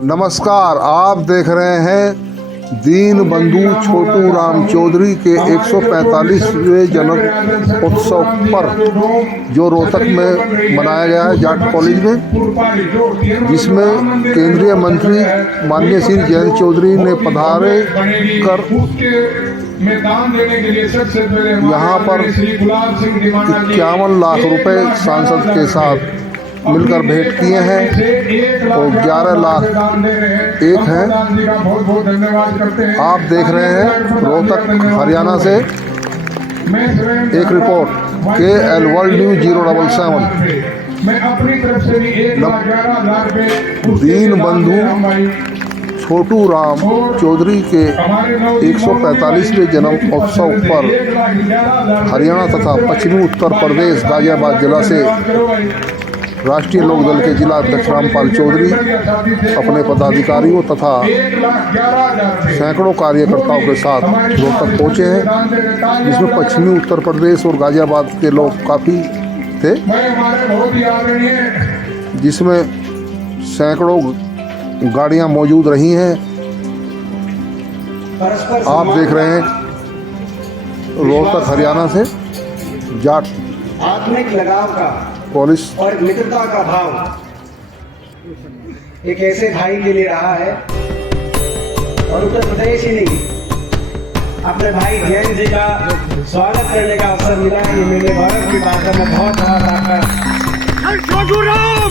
नमस्कार, आप देख रहे हैं दीन बंधु छोटू राम चौधरी के 145वें जन्म उत्सव पर जो रोहतक में मनाया गया है जाट कॉलेज में, जिसमें केंद्रीय मंत्री माननीय श्री जयंत चौधरी ने पधारे कर यहाँ पर 51 लाख रुपए सांसद के साथ मिलकर भेंट किए हैं और 11 लाख एक हैं। आप देख रहे हैं रोहतक हरियाणा से एक रिपोर्ट KL वर्ल्ड न्यूज 077। दीन बंधु छोटू राम चौधरी के 145वें जन्म उत्सव पर हरियाणा तथा पश्चिमी उत्तर प्रदेश गाजियाबाद जिला से राष्ट्रीय लोकदल के जिला अध्यक्ष रामपाल चौधरी अपने पदाधिकारियों तथा सैकड़ों कार्यकर्ताओं के साथ रोहतक पहुंचे हैं, जिसमें पश्चिमी उत्तर प्रदेश और गाजियाबाद के लोग काफ़ी थे, जिसमें सैकड़ों गाड़ियां मौजूद रही हैं। आप देख रहे हैं रोहतक हरियाणा से जाट आत्मिक लगाव का पुलिस और मित्रता का भाव एक ऐसे भाई के लिए रहा है, और उत्तर प्रदेश ही नहीं, अपने भाई जैन जी का स्वागत करने का अवसर मिला है। ये मेरे गौरव की बात है। मैं बहुत बहुत आपका छोटू राम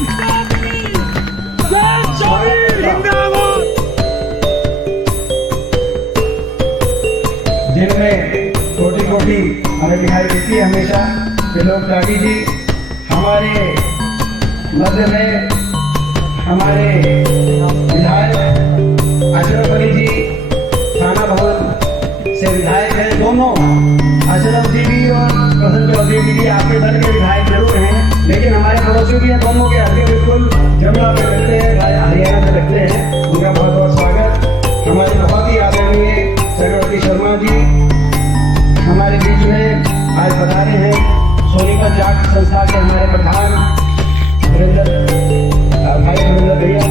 जिनमें कोटि कोटि हमें दिखाई देती है हमेशा कि लोग त्यागी जी हमारे मध्य में, हमारे विधायक अशरफ अली जी थाना भवन से विधायक हैं। दोनों अशरफ जी भी और प्रसन्न चौधरी जी भी आपके दल के विधायक जरूर हैं, लेकिन हमारे पड़ोसी भी हैं। दोनों के हल्के बिल्कुल जमुना पे लगते हैं, हरियाणा से लगते हैं। उनका बहुत बहुत स्वागत। हमारे बहुत ही आदरणीय चक्रवर्ती शर्मा जी हमारे बीच में आज पधारे हैं। सोनीपत जाट संस्था के हमारे प्रधान भाई सुरेंद्र भैया,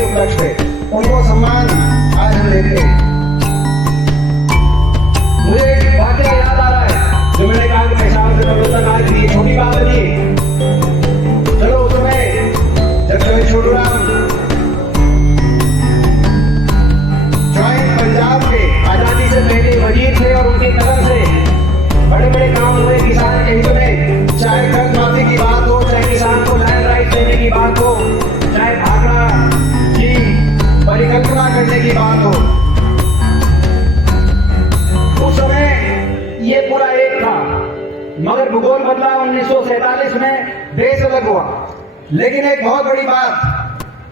उपलक्ष्य पे उनको सम्मान आज हम देते हैं। मुझे एक वाक्य याद आ रहा है जो मैंने कहा कि पेशावर से तक आज थी, छोटी बात नहीं। चलो उस समय जब छोटू राम ज्वाइंट पंजाब के आजादी से पहले वजीर थे और उनके कदम से बड़े बड़े काम हुए किसान के हित में, चाहे कर्ज माफी की बात हो, चाहे किसान को लैंड राइट देने की बात हो, चाहे भाखड़ा की परिकल्पना करने की बात हो। उस समय ये पूरा एक था, मगर भूगोल बदला। 1947 में देश अलग हुआ। लेकिन एक बहुत बड़ी बात,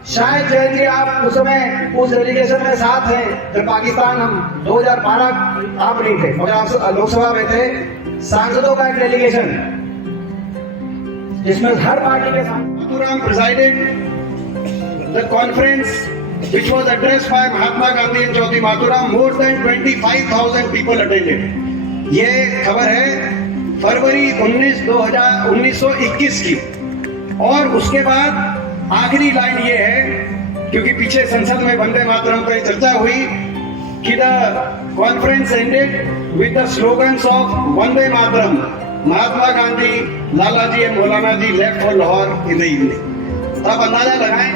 शायद जयंत जी आप उस समय उस डेलीगेशन में साथ हैं जब पाकिस्तान हम 2012 आप नहीं थे, मगर आप लोकसभा में थे। सांसदों का एक डेलीगेशन जिसमें हर पार्टी के Chhotu Ram president the conference which was addressed by Mahatma Gandhi and Jyoti Mathura. More than 25,000 people attended. ये खबर है फरवरी 1921 की। और उसके बाद आखिरी लाइन ये है, क्योंकि पीछे संसद में वंदे मातरम पर चर्चा हुई कि the conference ended with the slogans of Vande Mataram, Mahatma Gandhi, Lala ji and Maulana ji left for Lahore in the evening. आप अंदाजा लगाएं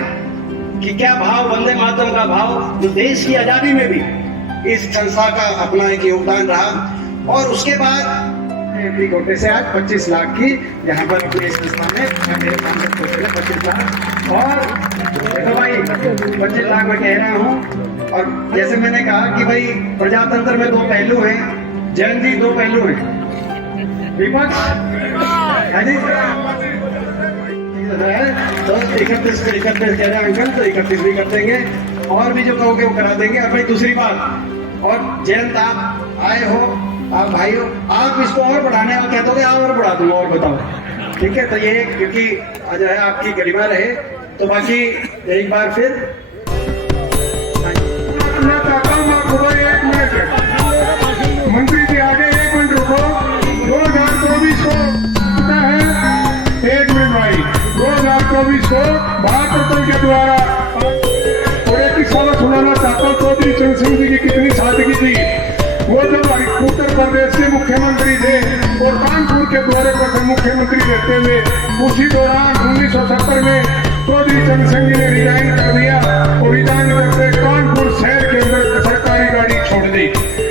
कि क्या भाव, वंदे मातरम का भाव जो देश की आजादी में भी इस संस्था का अपना एक योगदान रहा। और उसके बाद एमपी कोटे से आज 25 लाख की यहाँ पर अपने संस्था में मेरे सांसद को 25 लाख। और देखो भाई 25 लाख मैं कह रहा हूँ। और जैसे मैंने कहा कि भाई प्रजातंत्र में दो पहलू हैं, जैन जी दो पहलू हैं, विपक्ष तो 31 कह रहे हैं अंकल, तो 31 भी कर देंगे, और भी जो कहोगे वो करा देंगे। और भाई दूसरी बात, और जयंत आप आए हो, आप भाई हो, आप इसको और बढ़ाने और कहते हो आप और बढ़ा दूंगा और बताओ, ठीक है। तो ये क्योंकि जो है आपकी गरिमा रहे, तो बाकी एक बार फिर मंत्री जी आगे 1 मिनट रुको। 2024 को है 1 मिनट भाई, 2024 2024 को भाजपा के द्वारा। और एक किस्सा सुनाना चाहता हूँ, चौधरी चरण सिंह जी की कितनी सादगी थी। वो जब उत्तर प्रदेश के मुख्यमंत्री थे और कानपुर के दौरे पर थे मुख्यमंत्री रहते हुए, उसी दौरान 1970 में चौधरी चरण सिंह जी ने रिजाइन कर दिया और रिजाइन करके कानपुर शहर के अंदर सरकारी गाड़ी छोड़ दी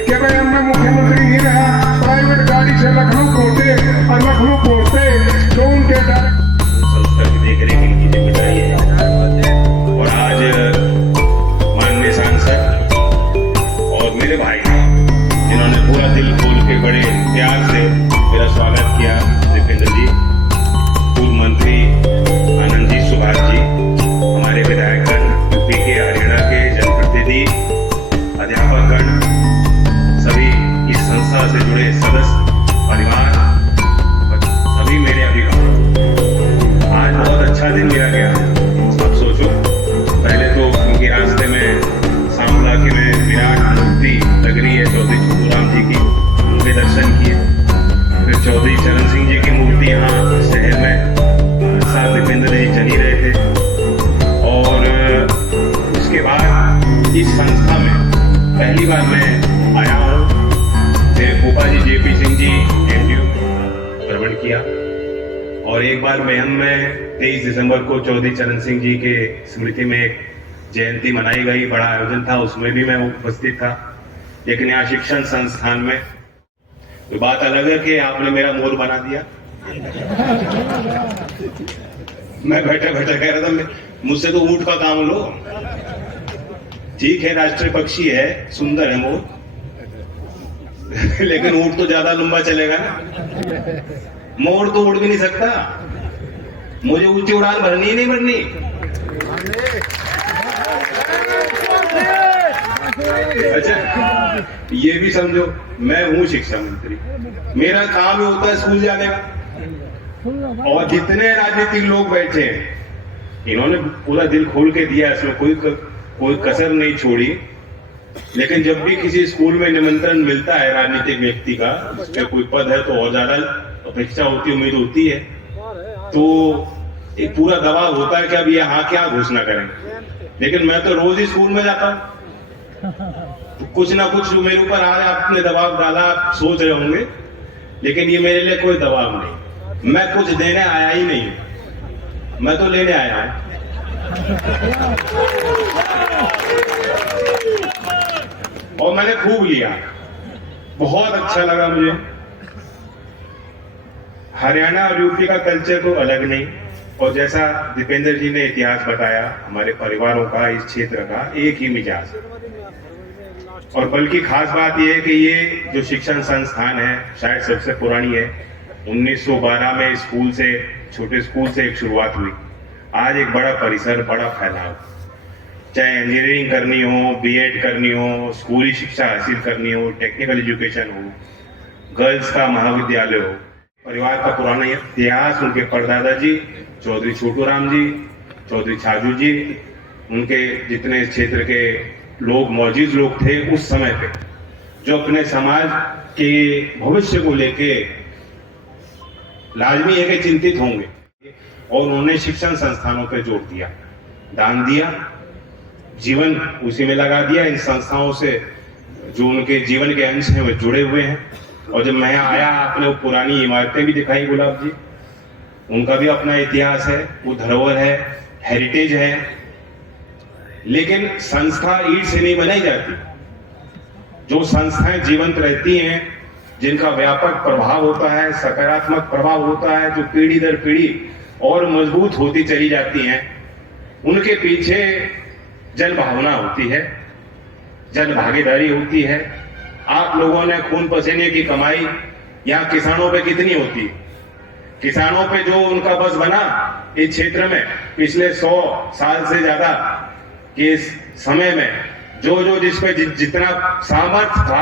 कि भाई अब मैं मुख्यमंत्री नहीं रहा, प्राइवेट गाड़ी से लखनऊ पहुंचे और लखनऊ पहुंचते तो उनके संस्था की देखरेख की जिम्मेदारी है। और आज माननीय सांसद और मेरे भाई जिन्होंने पूरा दिल खोल के बड़े प्यार से मेरा स्वागत किया, दीपेंद्र जी, पूर्व मंत्री आनंद जी, सुभाष जी, हमारे विधायकगण, यूपी के, हरियाणा के जनप्रतिनिधि, अध्यापकगण, सभी इस संस्था से जुड़े सदस्य, परिवार, सभी मेरे अभिभावक, आज बहुत अच्छा दिन मेरा गया। अब सोचो, पहले तो उनके रास्ते में सांवला के में विराट मूर्ति लग रही है चौधरी छोटूराम जी की, उनके दर्शन किए। फिर चौधरी चरण सिंह जी की मूर्ति यहाँ शहर में साथ दीपेंद्र जी चल ही रहे थे। और उसके बाद इस संस्था में पहली बार मैं आया हूँ। मेरे फूफा जी जेपी सिंह जी एनजीओ में भ्रमण किया और एक बार महम में 23 दिसंबर को चौधरी चरण सिंह जी के स्मृति में एक जयंती मनाई गई, बड़ा आयोजन था, उसमें भी मैं उपस्थित था। लेकिन यहाँ शिक्षण संस्थान में तो बात अलग है कि आपने मेरा मोर बना दिया। मैं बैठा बैठा कह रहा था मुझसे तो ऊंट का काम लो। ठीक है, राष्ट्रीय पक्षी है, सुंदर है मोर, लेकिन ऊंट तो ज्यादा लंबा चलेगा ना, मोर तो उड़ भी नहीं सकता। मुझे ऊंची उड़ान भरनी ही नहीं भरनी। अच्छा, ये भी समझो, मैं हूं शिक्षा मंत्री, मेरा काम ही होता है स्कूल जाने का। और जितने राजनीतिक लोग बैठे हैं, इन्होंने पूरा दिल खोल के दिया, इसमें कोई कसर नहीं छोड़ी। लेकिन जब भी किसी स्कूल में निमंत्रण मिलता है राजनीतिक व्यक्ति का, उसमें कोई पद है तो और ज्यादा अपेक्षा होती, उम्मीद होती है, तो एक पूरा दबाव होता है कि अब यहाँ क्या घोषणा करें। लेकिन मैं तो रोज ही स्कूल में जाता हूँ, तो कुछ ना कुछ जो मेरे ऊपर आ रहा है, आपने दबाव डाला, आप सोच रहे होंगे, लेकिन ये मेरे लिए कोई दबाव नहीं। मैं कुछ देने आया ही नहीं, मैं तो लेने आया हूं। और मैंने खूब लिया, बहुत अच्छा लगा मुझे। हरियाणा और यूपी का कल्चर तो अलग नहीं, और जैसा दीपेंद्र जी ने इतिहास बताया हमारे परिवारों का, इस क्षेत्र का एक ही मिजाज। और बल्कि खास बात यह है कि ये जो शिक्षण संस्थान है शायद सबसे पुरानी है। 1912 में स्कूल से, छोटे स्कूल से एक शुरुआत हुई। आज एक बड़ा परिसर, बड़ा फैलाव, चाहे इंजीनियरिंग करनी हो, बीएड करनी हो, स्कूली शिक्षा हासिल करनी हो, टेक्निकल एजुकेशन हो, गर्ल्स का महाविद्यालय हो। परिवार का पुराना इतिहास, उनके परदादा जी चौधरी छोटूराम जी, चौधरी छाजू जी, उनके जितने क्षेत्र के लोग, मौजूद लोग थे उस समय पे, जो अपने समाज के भविष्य को लेके लाजमी है कि चिंतित होंगे, और उन्होंने शिक्षण संस्थानों पे जोर दिया, दान दिया, जीवन उसी में लगा दिया। इन संस्थाओं से जो उनके जीवन के अंश हैं वे जुड़े हुए हैं। और जब मैं आया, आपने वो पुरानी इमारतें भी दिखाई गुलाब जी, उनका भी अपना इतिहास है, वो धरोहर है, हेरिटेज है। लेकिन संस्था ईंट से नहीं बनाई जाती। जो संस्थाएं जीवंत रहती हैं, जिनका व्यापक प्रभाव होता है, सकारात्मक प्रभाव होता है, जो पीढ़ी दर पीढ़ी और मजबूत होती चली जाती हैं, उनके पीछे जन भावना होती है, जन भागीदारी होती है। आप लोगों ने खून पसीने की कमाई यहाँ किसानों पे कितनी होती है? किसानों पे जो उनका बस बना इस क्षेत्र में पिछले 100 साल से ज्यादा के समय में, जो जिसपे जितना सामर्थ्य था,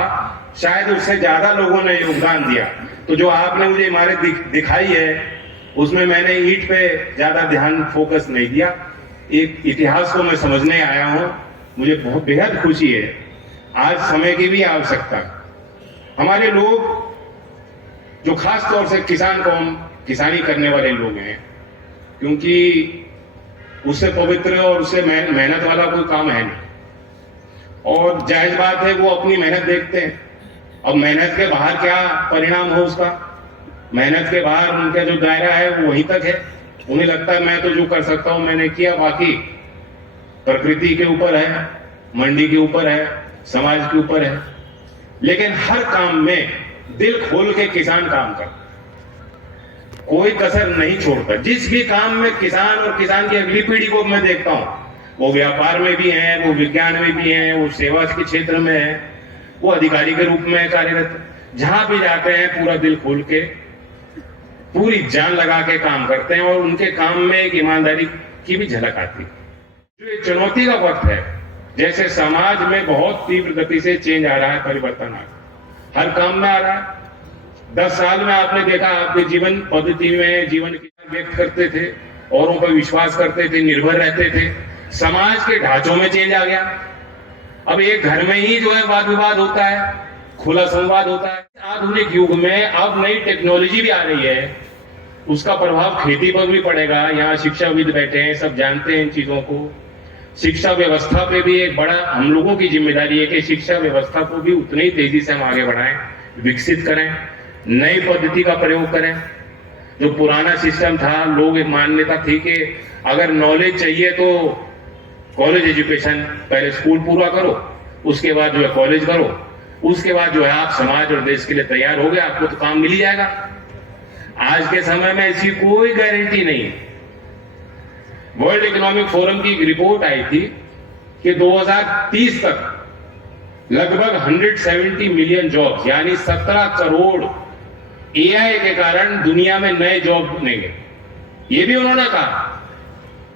शायद उससे ज्यादा लोगों ने योगदान दिया। तो जो आपने मुझे इमारत दिखाई है, उसमें मैंने ईंट पे ज्यादा ध्यान फोकस नहीं दिया। एक इतिहास को मैं समझने आया हूं, मुझे बहुत बेहद खुशी है। आज समय की भी आवश्यकता, हमारे लोग जो खास तौर से किसान कौम, किसानी करने वाले लोग हैं, क्योंकि उससे पवित्र और उससे मेहनत वाला कोई काम है नहीं। और जायज बात है, वो अपनी मेहनत देखते हैं। अब मेहनत के बाहर क्या परिणाम हो उसका, मेहनत के बाहर उनका जो दायरा है वो वहीं तक है। उन्हें लगता है मैं तो जो कर सकता हूं मैंने किया, बाकी प्रकृति के ऊपर है, मंडी के ऊपर है, समाज के ऊपर है। लेकिन हर काम में दिल खोल के किसान काम करता, कोई कसर नहीं छोड़ता। जिस भी काम में किसान और किसान की अगली पीढ़ी को मैं देखता हूं, वो व्यापार में भी है, वो विज्ञान में भी है, वो सेवा के क्षेत्र में है, वो अधिकारी के रूप में कार्यरत, जहां भी जाते हैं पूरा दिल खोल के, पूरी जान लगा के काम करते हैं और उनके काम में एक ईमानदारी की भी झलक आती है। जो ये चुनौती का वक्त है, जैसे समाज में बहुत तीव्र गति से चेंज आ रहा है, परिवर्तन आ रहा है, हर काम में आ रहा है। 10 साल में आपने देखा, आपके जीवन पद्धति में जीवन व्यक्त करते थे, औरों पर विश्वास करते थे, निर्भर रहते थे, समाज के ढांचों में चेंज आ गया। अब एक घर में ही जो है वाद विवाद होता है, खुला संवाद होता है। आधुनिक युग में अब नई टेक्नोलॉजी भी आ रही है, उसका प्रभाव खेती पर भी पड़ेगा। यहाँ शिक्षाविद बैठे हैं, सब जानते हैं इन चीजों को। शिक्षा व्यवस्था पे भी एक बड़ा हम लोगों की जिम्मेदारी है कि शिक्षा व्यवस्था को भी उतनी ही तेजी से हम आगे बढ़ाएं, विकसित करें, नई पद्धति का प्रयोग करें। जो पुराना सिस्टम था, लोग एक मान्यता थी कि अगर नॉलेज चाहिए तो कॉलेज एजुकेशन, पहले स्कूल पूरा करो, उसके बाद जो है कॉलेज करो, उसके बाद जो है आप समाज और देश के लिए तैयार हो गए, आपको तो काम मिल ही जाएगा। आज के समय में ऐसी कोई गारंटी नहीं। वर्ल्ड इकोनॉमिक फोरम की एक रिपोर्ट आई थी कि 2030 तक लगभग 170 मिलियन जॉब्स, यानी 17 करोड़ एआई के कारण दुनिया में नए जॉब बनेंगे। ये भी उन्होंने कहा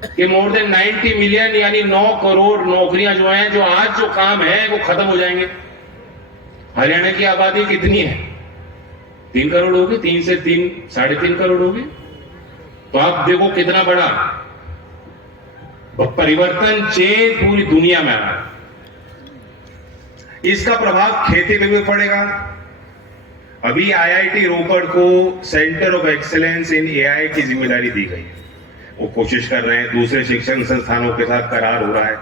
कि मोर देन 90 मिलियन यानी 9 करोड़ नौकरियां जो हैं, जो आज जो काम है वो खत्म हो जाएंगे। हरियाणा की आबादी कितनी है? 3 करोड़ होगी, 3 से 3.5 करोड़ होगी। तो आप देखो कितना बड़ा परिवर्तन, चेंज पूरी दुनिया में आ रहा है। इसका प्रभाव खेती पे भी पड़ेगा। अभी आईआईटी रोपड़ को centre of excellence in AI की जिम्मेदारी दी गई है। वो कोशिश कर रहे हैं, दूसरे शिक्षण संस्थानों के साथ करार हो रहा है।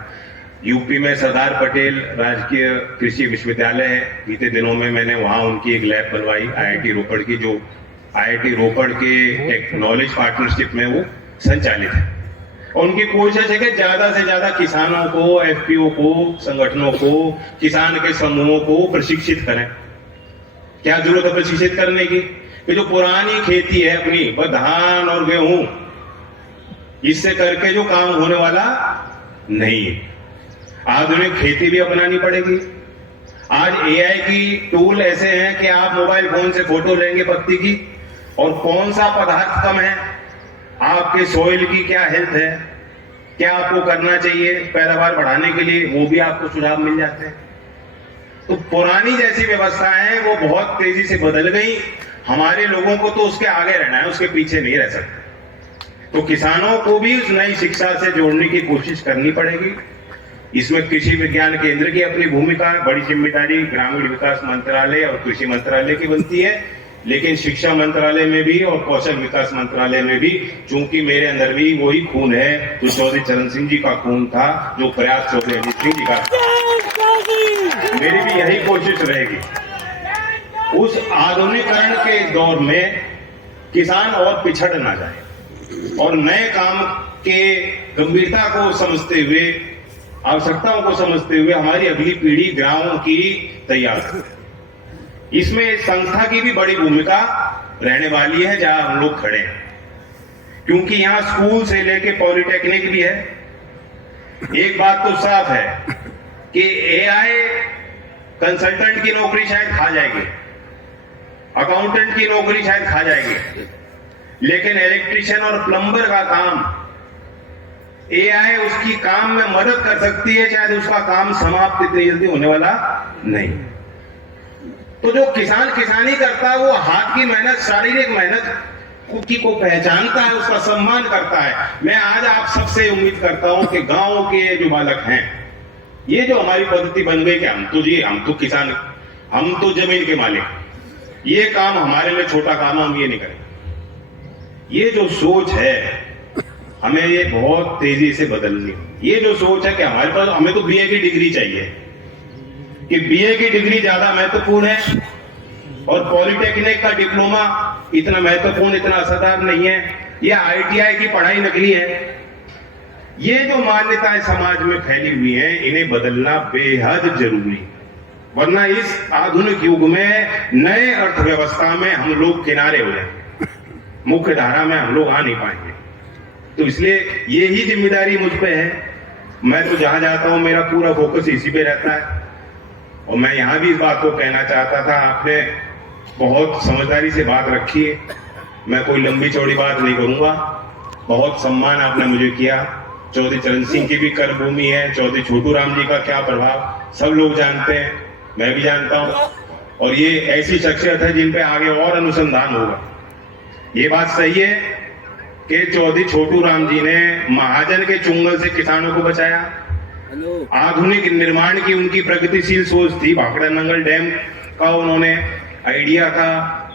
यूपी में सरदार पटेल राजकीय कृषि विश्वविद्यालय है, बीते दिनों में मैंने वहां उनकी एक लैब बनवाई आईआईटी रोपड़ की, जो आईआईटी रोपड़ के एक नॉलेज पार्टनरशिप में वो संचालित है। और उनकी कोशिश है कि ज्यादा से ज्यादा किसानों को, एफपीओ को, संगठनों को, किसान के समूहों को प्रशिक्षित करें। क्या जरूरत है प्रशिक्षित करने की? कि जो पुरानी खेती है अपनी, वह धान और गेहूं, इससे करके जो काम होने वाला नहीं है। आधुनिक खेती भी अपनानी पड़ेगी। आज एआई की टूल ऐसे हैं कि आप मोबाइल फोन से फोटो लेंगे पत्ती की, और कौन सा पदार्थ कम है, आपके सोइल की क्या हेल्थ है, क्या आपको करना चाहिए पैदावार बढ़ाने के लिए, वो भी आपको सुझाव मिल जाते हैं। तो पुरानी जैसी व्यवस्थाएं वो बहुत तेजी से बदल गई। हमारे लोगों को तो उसके आगे रहना है, उसके पीछे नहीं रह सकते। तो किसानों को भी उस नई शिक्षा से जोड़ने की कोशिश करनी पड़ेगी। इसमें कृषि विज्ञान केंद्र की अपनी भूमिका है, बड़ी जिम्मेदारी ग्रामीण विकास मंत्रालय और कृषि मंत्रालय की बनती है। लेकिन शिक्षा मंत्रालय में भी और कौशल विकास मंत्रालय में भी, चूंकि मेरे अंदर भी वही खून है जो चौधरी चरण सिंह जी का खून था, जो प्रयास चौधरी अजीत सिंह जी का था, मेरी भी यही कोशिश रहेगी। उस आधुनिकीकरण के दौर में किसान और पिछड़ ना जाए और नए काम के गंभीरता को समझते हुए, आवश्यकताओं को समझते हुए हमारी अगली पीढ़ी गांवों की तैयार करें। इसमें संस्था की भी बड़ी भूमिका रहने वाली है जहां हम लोग खड़े हैं, क्योंकि यहां स्कूल से लेके पॉलिटेक्निक भी है। एक बात तो साफ है कि एआई कंसल्टेंट की नौकरी शायद खा जाएगी, अकाउंटेंट की नौकरी शायद खा जाएगी, लेकिन इलेक्ट्रीशियन और प्लम्बर का काम एआई उसकी काम में मदद कर सकती है, शायद उसका काम समाप्त इतनी जल्दी होने वाला नहीं। तो जो किसान किसानी करता है, वो हाथ की मेहनत, शारीरिक मेहनत की को पहचानता है, उसका सम्मान करता है। मैं आज आप सबसे उम्मीद करता हूं कि गांव के जो बालक हैं, ये जो हमारी पद्धति बन गई कि हम तो किसान, हम तो जमीन के मालिक, ये काम हमारे लिए छोटा काम, हम ये नहीं करेंगे। ये जो सोच है, हमें ये बहुत तेजी से बदलनी है। ये जो सोच है कि हमारे पास हमें तो बीए की डिग्री चाहिए, कि बीए की डिग्री ज्यादा महत्वपूर्ण है और पॉलिटेक्निक का डिप्लोमा इतना महत्वपूर्ण, इतना असरदार नहीं है, ये आईटीआई की पढ़ाई नकली है। ये जो मान्यताएं समाज में फैली हुई हैं, इन्हें बदलना बेहद जरूरी है, वरना इस आधुनिक युग में नए अर्थव्यवस्था में हम लोग किनारे हो जाएंगे, मुख्य धारा में हम लोग आ नहीं पाएंगे। तो इसलिए ये ही जिम्मेदारी मुझ पे है। मैं तो जहां जाता हूं मेरा पूरा फोकस इसी पे रहता है। और मैं यहां भी इस बात को कहना चाहता था, आपने बहुत समझदारी से बात रखी है, मैं कोई लंबी चौड़ी बात नहीं करूंगा। बहुत सम्मान आपने मुझे किया। चौधरी चरण सिंह की भी कर्मभूमि है, चौधरी छोटू राम जी का क्या प्रभाव सब लोग जानते हैं, मैं भी जानता हूं। और ये ऐसी शख्सियत है जिन पे आगे और अनुसंधान होगा। ये बात सही है कि चौधरी छोटू राम जी ने महाजन के चुंगल से किसानों को बचाया। आधुनिक निर्माण की उनकी प्रगतिशील सोच थी। भाखड़ा नंगल डैम का उन्होंने आइडिया का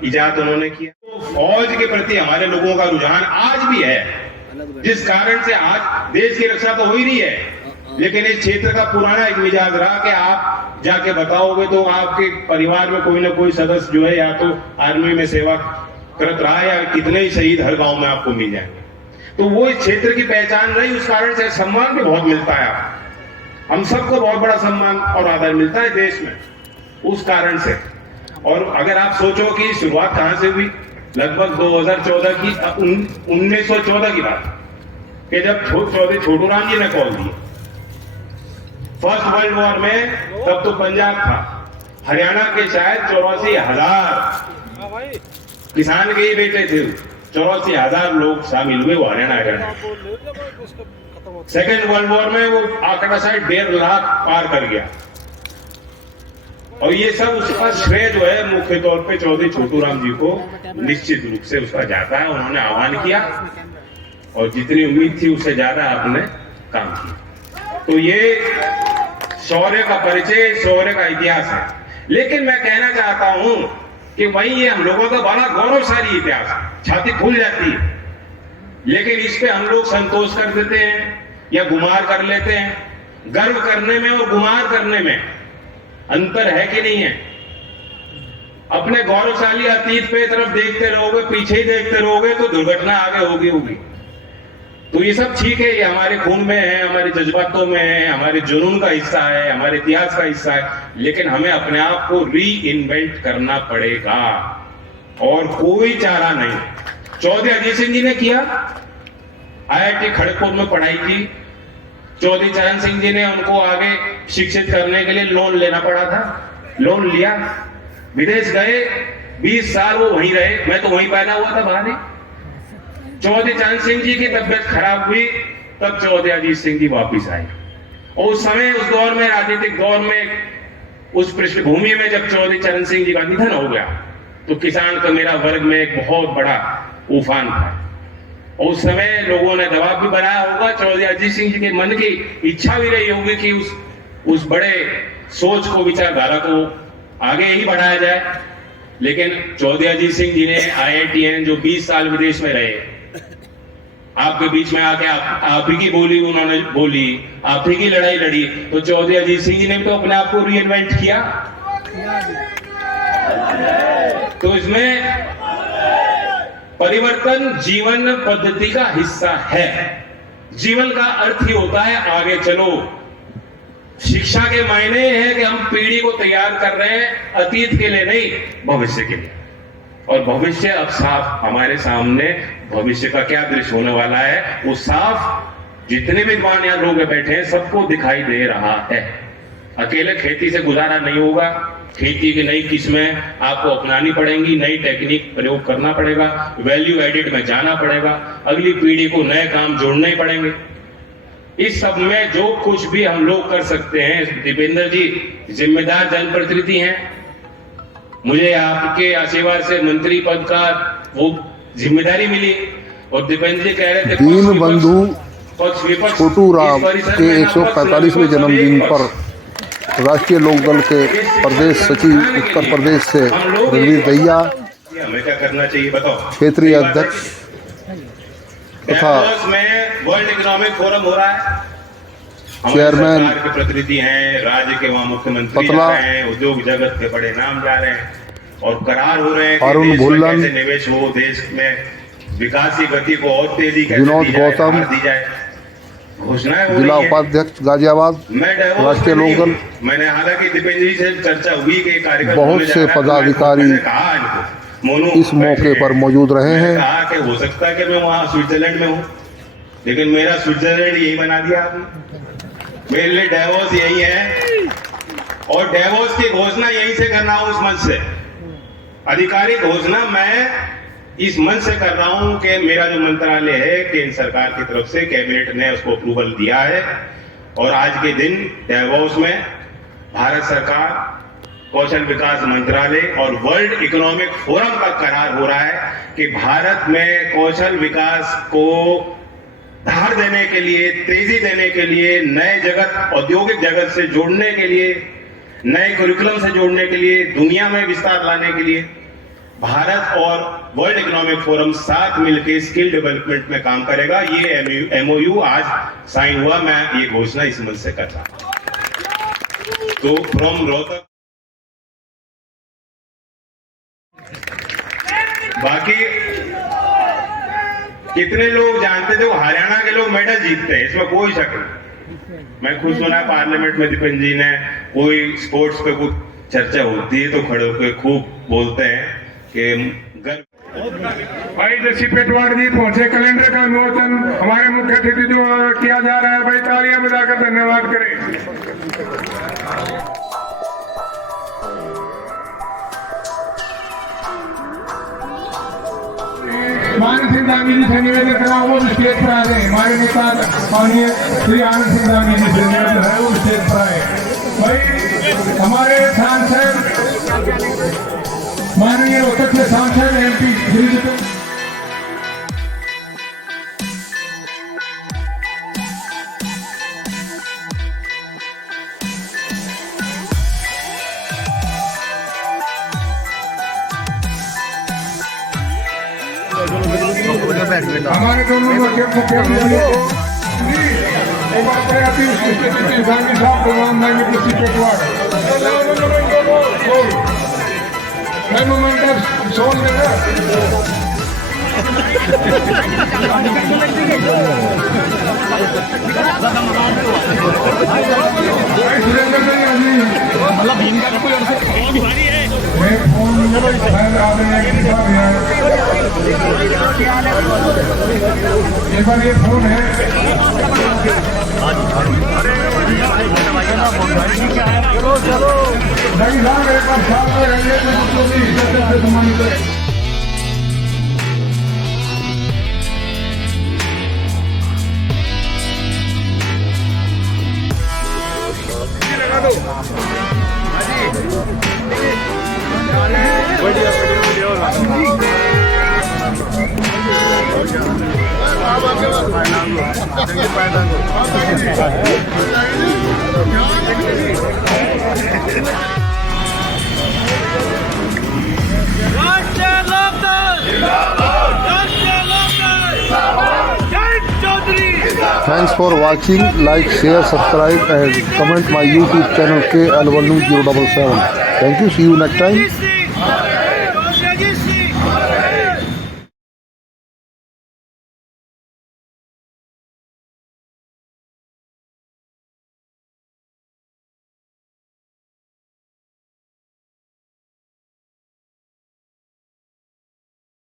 इजाद उन्होंने किया। तो फौज के प्रति हमारे लोगों का रुझान आज भी है, जिस कारण से आज देश की रक्षा तो हो ही रही है, लेकिन इस क्षेत्र का पुराना एक मिजाज रहा कि आप जाके बताओगे तो आपके परिवार में कोई ना कोई सदस्य जो है या तो आर्मी में सेवा करत रहा है या कितने ही शहीद हर गांव में आपको मिल जाएंगे। तो वो इस क्षेत्र की पहचान रही, उस कारण से सम्मान भी बहुत मिलता है। आप हम सबको बहुत बड़ा सम्मान और आदर मिलता है देश में उस कारण से। और अगर आप सोचो कि शुरुआत कहां से हुई, लगभग 2014 की 1914 की बात, कि जब चौधरी छोटू राम जी ने call the first world war में, तब तो पंजाब था, हरियाणा के शायद 84,000 किसान के ही बेटे थे, 84,000 लोग शामिल हुए वो हरियाणा के। सेकेंड वर्ल्ड वॉर में वो आंकड़ा शायद 1.5 लाख पार कर गया। और ये सब उसका श्रेय जो है मुख्य तौर पे चौधरी छोटू राम जी को निश्चित रूप से उसका जाता है। उन्होंने आह्वान किया और जितनी उम्मीद थी उससे ज्यादा आपने काम किया। तो ये शौर्य का परिचय, शौर्य का इतिहास है। लेकिन मैं कहना चाहता हूं कि वही ये हम लोगों का बड़ा गौरवशाली इतिहास है, छाती फूल जाती है, लेकिन इस पे हम लोग संतोष कर देते हैं या गुमार कर लेते हैं। गर्व करने में और गुमार करने में अंतर है कि नहीं है? अपने गौरवशाली अतीत पे तरफ देखते रहोगे, पीछे ही देखते रहोगे तो दुर्घटना आगे होगी। तो ये सब ठीक है, ये हमारे खून में है, हमारे जज्बातों में है, हमारे जुनून का हिस्सा है, हमारे इतिहास का हिस्सा है। लेकिन हमें अपने आप को री इन्वेंट करना पड़ेगा और कोई चारा नहीं। चौधरी अजीत सिंह जी ने किया, IIT खड़गपुर में पढ़ाई की। चौधरी चरण सिंह जी ने उनको आगे शिक्षित करने के लिए लोन लेना पड़ा था, लोन लिया, विदेश गए, 20 साल वो वहीं रहे। मैं तो वहीं पैदा हुआ था बाहर ही। चौधरी चरण सिंह जी की तबियत खराब हुई, तब चौधरी अजीत सिंह जी वापिस आए। और उस समय, उस दौर में, राजनीतिक दौर में, उस पृष्ठभूमि में जब चौधरी चरण सिंह जी का निधन हो गया तो किसान का मेरा वर्ग में एक बहुत बड़ा उफान था। और उस समय लोगों ने दबाव भी बनाया होगा, चौधरी अजीत सिंह जी के मन की इच्छा भी रही होगी कि उस बड़े सोच को, विचारधारा को आगे ही बढ़ाया जाए। लेकिन चौधरी अजीत सिंह जी ने IITN जो 20 साल विदेश में रहे, आपके बीच में आके आप ही की बोली उन्होंने बोली, आप ही की लड़ाई लड़ी, तो चौधरी अजीत सिंह जी ने तो अपने आप को रीइन्वेंट किया। तो इसमें परिवर्तन जीवन पद्धति का हिस्सा है। जीवन का अर्थ ही होता है आगे चलो। शिक्षा के मायने है कि हम पीढ़ी को तैयार कर रहे हैं, अतीत के लिए नहीं, भविष्य के लिए। और भविष्य अब साफ हमारे सामने, भविष्य का क्या दृश्य होने वाला है वो साफ जितने विद्वान यहाँ लोग बैठे हैं सबको दिखाई दे रहा है। अकेले खेती से गुजारा नहीं होगा, खेती की नई किस्में आपको अपनानी पड़ेंगी, नई टेक्निक प्रयोग करना पड़ेगा, वैल्यू एडिड में जाना पड़ेगा, अगली पीढ़ी को नए काम जोड़ने ही पड़ेंगे। इस सब में जो कुछ भी हम लोग कर सकते हैं, दीपेंद्र जी जिम्मेदार जनप्रतिनिधि हैं, मुझे आपके आशीर्वाद से मंत्री पद का वो जिम्मेदारी मिली। और दीपेंद्र जी कह रहे थे दीन बंधु छोटू राम के 145वें जन्मदिन पर राष्ट्रीय लोकदल के प्रदेश सचिव उत्तर प्रदेश से रणवीर दहिया, हमें क्या करना चाहिए बताओ, क्षेत्रीय अध्यक्ष तथा davos में वर्ल्ड इकोनॉमिक फोरम हो रहा है। हमारे चेयरमैन सरकार के प्रतिनिधि हैं, राज्य के वहाँ मुख्यमंत्री पतला, जा रहे हैं, उद्योग जगत के बड़े नाम जा रहे हैं और करार हो रहे हैं कि अरुण देश में भुल्लन, कैसे निवेश हो, देश में विकास की गति को और तेजी कैसे विनोद दी जाए, गौतम, बढ़ा दी जाए। घोषणाएं हो जिला रही हैं। उपाध्यक्ष गाजियाबाद, मैं davos राष्ट्रीय में नहीं लोकदल, हूं। मैंने हालांकि दीपेंद्र जी से चर्चा हुई कि कार्यक्रम बहुत होने जा से रहा है, तो पदाधिकारी मैंने कहा इनको, मोनू इस मौके बैठिए। पर मौजूद रहे मैंने हैं। कहा कि हो सकता है कि मैं वहां स्विट्जरलैंड में हूं, लेकिन मेरा स्विट्जरलैंड यही बना दिया आपने। मेरे लिए davos यही है और davos की घोषणा यहीं से कर रहा हूं, उस मंच से। आधिकारिक घोषणा मैं इस मंच से कर रहा हूं कि मेरा जो मंत्रालय है केंद्र सरकार की तरफ से कैबिनेट ने उसको अप्रूवल दिया है और आज के दिन davos में भारत सरकार, कौशल विकास मंत्रालय और वर्ल्ड इकोनॉमिक फोरम का करार हो रहा है कि भारत में कौशल विकास को धार देने के लिए, तेजी देने के लिए, नए जगत, औद्योगिक जगत से जोड़ने के लिए, नए करिकुलम से जोड़ने के लिए, दुनिया में विस्तार लाने के लिए भारत और वर्ल्ड इकोनॉमिक फोरम साथ मिलकर स्किल डेवलपमेंट में काम करेगा। ये एमओयू आज साइन हुआ, मैं ये घोषणा इस मंच से कर रहा हूं। तो फ्रॉम रोहतक, बाकी कितने लोग जानते थे वो हरियाणा के लोग मेडल जीतते हैं, इसमें कोई शक नहीं। मैं खुद सुना पार्लियामेंट में दीपेंद्र जी ने कोई स्पोर्ट्स पे कुछ चर्चा होती है तो खड़े होकर खूब बोलते हैं कि भाई जैसी पेटवाड़ जी पहुंचे, कैलेंडर का विमोचन हमारे मुख्य अतिथि जो किया जा रहा है, भाई तालियां बजाकर धन्यवाद करें। मानव सिंह दानी जी से निवेदन करा वो स्टेज पर आ गए। हमारे नेता माननीय श्री आनंद सिंह दानी जी से निवेदन है वो स्टेज पर आए। भाई हमारे सांसद माननीय रोहतक के सांसद MP श्री हमारे दोनों मुख्यमंत्री एक बात करें अभी गांधी साहब भगवान भाई में किसी पेटवाड़ मैं मोमेंट सोल देगा एक बार ये फोन है नहीं साहब एक बार साथ में रहिए तो दूसरों की इज्जत से सम्मानित करें। Thanks for watching. Like, share, subscribe and comment my YouTube channel KL1077. Thank you. See you next time.